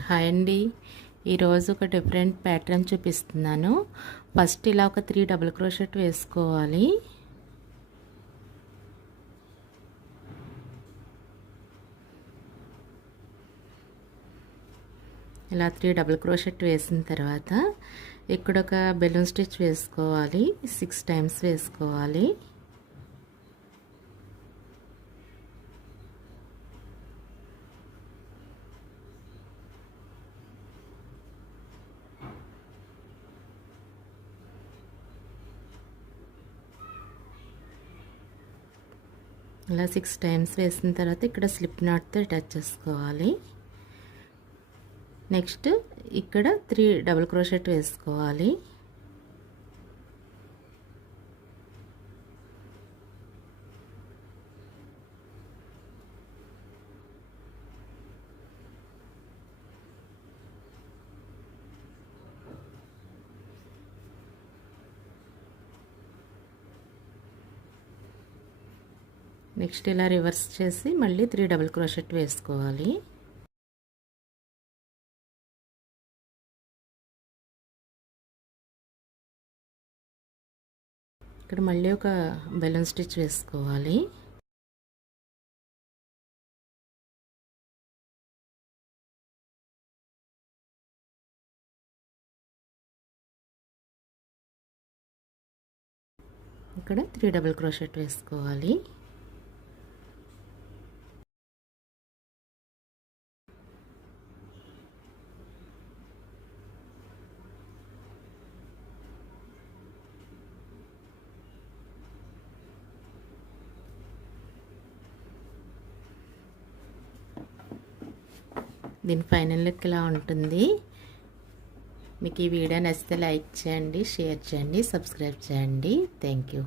Hi అండి. ఈరోజు ఒక డిఫరెంట్ ప్యాటర్న్ చూపిస్తున్నాను. ఫస్ట్ ఇలా ఒక 3 డబుల్ క్రోషెట్ వేసుకోవాలి. ఇలా 3 డబుల్ క్రోషెట్ వేసిన తర్వాత ఇక్కడ ఒక బెలూన్ స్టిచ్ వేసుకోవాలి. 6 టైమ్స్ వేసుకోవాలి. ఇలా 6 టైమ్స్ వేసిన తర్వాత ఇక్కడ స్లిప్ నాట్తో అటాచ్ చేసుకోవాలి. నెక్స్ట్ ఇక్కడ 3 డబుల్ క్రోషెట్ వేసుకోవాలి. నెక్స్ట్ ఇలా రివర్స్ చేసి మళ్ళీ 3 డబుల్ క్రోషెట్ వేసుకోవాలి. ఇక్కడ మళ్ళీ ఒక బెలూన్ స్టిచ్ వేసుకోవాలి. ఇక్కడ 3 డబుల్ క్రోషెట్ వేసుకోవాలి. దీని ఫైనల్ లుక్ ఇలా ఉంటుంది. మీకు ఈ వీడియో నచ్చితే లైక్ చేయండి, షేర్ చేయండి, సబ్స్క్రైబ్ చేయండి. Thank you.